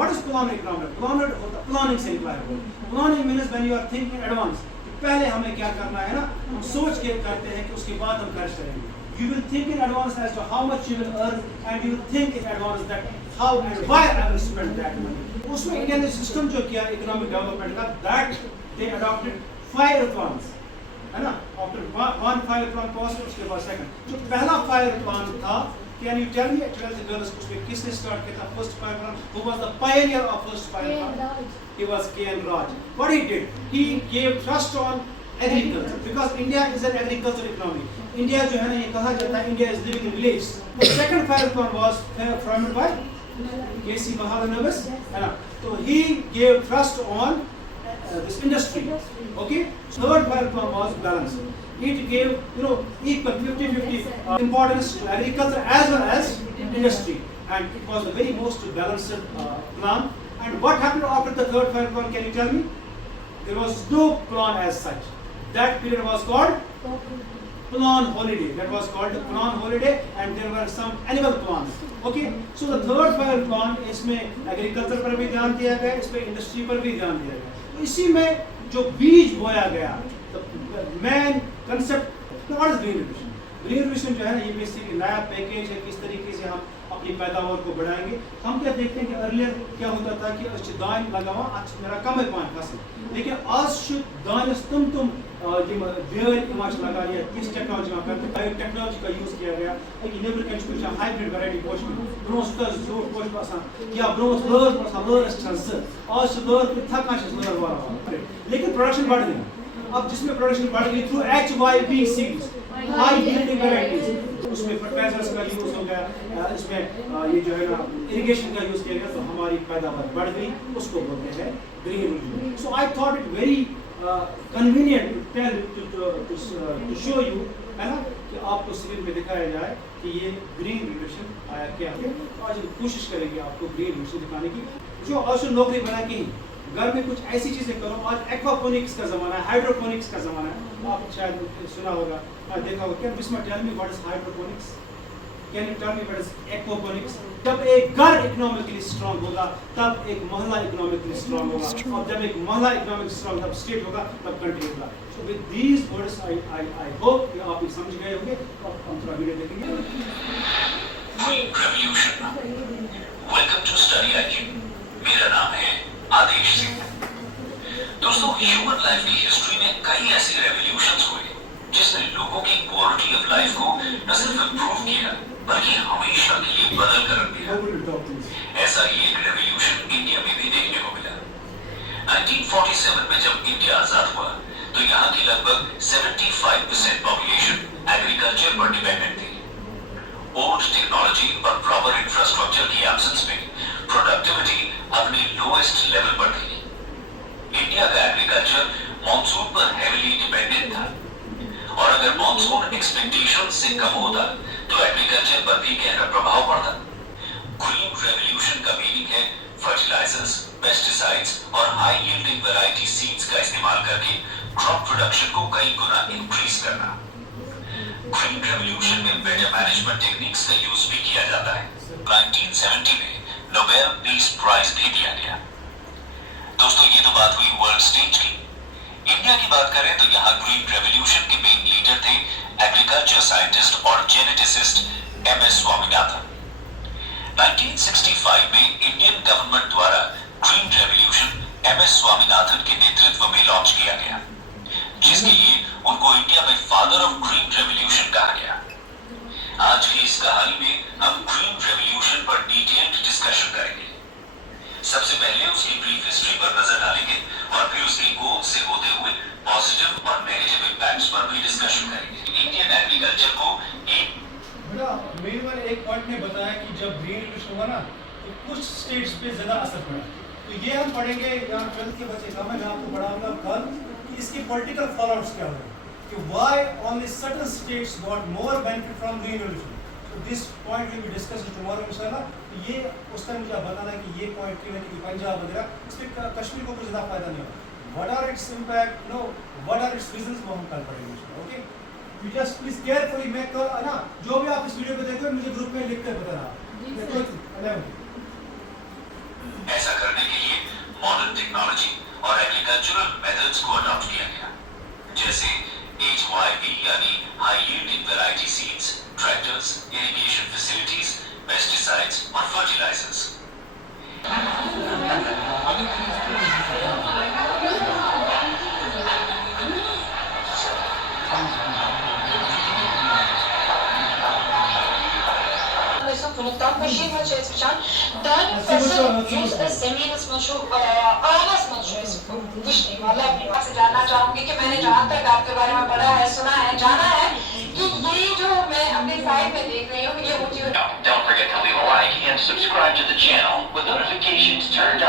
What is plan economic? Plan होता planning से निकला है। Planning means when you are thinking advance, पहले हमें क्या करना है ना, हम सोच के करते हैं कि उसके बाद हम खर्च करेंगे। You will think in advance as to how much you will earn, and you will think in advance that how and why I will spend that money. उसमें इंडिया ने सिस्टम जो किया इकोनॉमिक डेवलपमेंट का, that they adopted 5 plans, है ना? After one 5 plan passed, उसके बाद second, जो पहला 5 plan था, can you tell me, tell the girls, उसमें किसने start किया था first 5 plan? Who was the pioneer of first 5 plan? He was K.N. Raj. What he did, he gave trust on agriculture, because India is an agricultural economy. India जो है ना, ये कहा जाता है India is living in villages. The second 5 plan was framed by K.C. Mahalanobis, है ना? So he gave trust on this industry. Okay. Third 5 plan was balance. It gave equal 50-50 importance to agriculture as well as industry, and it was the very most balanced plan. And what happened after the third 5 plan? Can you tell me? There was no plan as such. That period was called plan holiday. That was called plan holiday, and there were some annual plans. Okay. So the third 5 plan, इसमें agriculture पर भी ध्यान दिया गया, इसमें industry पर भी ध्यान दिया गया. तो इसी में जो बीज बोया गया, the main concept, what is green revolution? Green revolution जो है ना, ये बेसिकली नया पैकेज है, किस तरीके से हम अपनी पैदावार को बढ़ाएंगे। हम क्या देखते हैं कि अर्लियर क्या होता था कि दान लगावा मेरा कम पान फसल, लेकिन आज दान तुम बेर इमाच लगा लिया, किस टेक्नोलॉजी में करते बायो टेक्नोलॉजी का यूज किया गया, नेबर कैन हाइब्रिड वैरायटी पोश ब्रोस का जोट पोश आसान या ब्रोस लर आसान लर आज लर थकान लर वाला, लेकिन प्रोडक्शन बढ़ गई। अब जिसमें प्रोडक्शन बढ़ गई through HYP seeds, high yielding varieties, उसमें फर्टिलाइजर्स का यूज हो गया, इसमें ये जो है ना इरिगेशन का यूज किया गया, तो हमारी पैदावार बढ़ गई, उसको बोलते हैं green revolution. So I thought it very convenient to tell to show you, है ना, कि आपको स्क्रीन पे दिखाया जाए कि ये ग्रीन रिवोल्यूशन आया क्या है। आज हम कोशिश करेंगे आपको ग्रीन रिवोल्यूशन दिखाने की। जो और नौकरी बना के घर में कुछ ऐसी चीजें करो। आज एक्वापोनिक्स का जमाना है, हाइड्रोपोनिक्स का जमाना है, आप शायद सुना होगा, देखा होगा। Can Bisma tell me what is hydroponics? Can you tell me what is aquaponics? जब एक घर इकोनॉमिकली स्ट्रांग होगा, तब एक मोहल्ला इकोनॉमिकली स्ट्रांग होगा, और जब एक मोहल्ला इकोनॉमिकली स्ट्रांग, तब स्टेट होगा, तब कंट्री होगा। So with these words I hope कि आप ये समझ गए होंगे। अब हम थोड़ा वीडियो देखेंगे। Green revolution, welcome to study IQ। मेरा नाम है आदेश सिंह। दोस्तों, ह्यूमन लाइफ की हिस्ट्री में कई ऐसे रेवोल्यूशंस हुए जिसने लोगों की क्वालिटी ऑफ लाइफ को न सिर्फ इम्प्रूव किया, बल्कि हमेशा के लिए बदल कर रख दिया। ऐसा ही एक रेवोल्यूशन इंडिया में भी देखने को मिला। 1947 में जब इंडिया आजाद हुआ, तो यहाँ की लगभग 75% पॉपुलेशन एग्रीकल्चर पर डिपेंडेंट थी। ओल्ड टेक्नोलॉजी और प्रॉपर इंफ्रास्ट्रक्चर की एब्सेंस में प्रोडक्टिविटी अपने लोएस्ट लेवल पर थी। इंडिया का एग्रीकल्चर मॉनसून पर हेवीली डिपेंडेंट था, और अगर मॉनसून एक्सपेक्टेशन से कम होता तो एग्रीकल्चर पर भी गहरा प्रभाव पड़ता। ग्रीन रेवोल्यूशन का मीनिंग है फर्टिलाइजर्स, पेस्टिसाइड्स और हाई यील्डिंग वैरायटी सीड्स का इस्तेमाल करके क्रॉप प्रोडक्शन को कई गुना इंक्रीज करना। ग्रीन रेवोल्यूशन में बेटर मैनेजमेंट टेक्निक्स का यूज भी किया जाता है। 1970 में नोबेल पीस प्राइज भी दिया गया। दोस्तों, ये तो बात हुई वर्ल्ड स्टेज की। इंडिया की बात करें तो यहाँ ग्रीन रेवोल्यूशन के मेन लीडर थे एग्रीकल्चर साइंटिस्ट और जेनेटिसिस्ट MS स्वामीनाथन। 1965 में इंडियन गवर्नमेंट द्वारा ग्रीन रेवोल्यूशन MS स्वामीनाथन के नेतृत्व में लॉन्च किया गया, जिसके लिए उनको इंडिया में फादर ऑफ ग्रीन रेवोल्यूशन कहा गया। आज की इस कहानी में हम ग्रीन रेवोल्यूशन पर डिटेल्ड डिस्कशन करेंगे। सबसे पहले उसकी ब्रीफ हिस्ट्री पर नजर डालेंगे, और फिर उसके गोल से होते हुए पॉजिटिव और नेगेटिव इम्पैक्ट्स पर भी डिस्कशन करेंगे। इंडियन एग्रीकल्चर को मेन मैंने एक पॉइंट में बताया कि जब ग्रीन रिवोल्यूशन हुआ ना, तो कुछ स्टेट्स पे ज्यादा असर पड़ा। तो ये हम पढ़ेंगे, यहाँ 12th के बच्चे का मैं आपको पढ़ाऊंगा कल कि इसके पॉलिटिकल फॉलोआउट्स क्या हुए, कि why only certain states got more benefit from green revolution. तो this point will be discussed tomorrow इंशाल्लाह। तो ये उस टाइम मुझे बताना है कि ये पॉइंट क्यों है कि पंजाब वगैरह इसमें कश्मीर को कुछ ज़्यादा फायदा नहीं होगा। What are its impact, no what are its reasons, वो हम कल पढ़ेंगे। Okay, you just please carefully, मैं कल है ना, जो भी आप इस वीडियो पे देखो मुझे ग्रुप में लिख कर बताना। ऐसा मॉडर्न टेक्नोलॉजी और एग्रीकल्चरल मेथड्स को अडॉप्ट किया गया, जैसे HYP यानी high yielding variety seeds, tractors, irrigation facilities, pesticides और fertilisers. Maschinen wat je het verstaan, dan versus जमीन इसमें जो आवाज में जो इसको कुछ नहीं मतलब आपसे जानना चाहूंगी कि मैंने जहाँ तक आपके बारे में पढ़ा है, सुना है, जाना है कि ये जो मैं अपनी साइड में देख रही हूँ ये मुझे Don't forget to leave a like and subscribe to the channel with notifications turned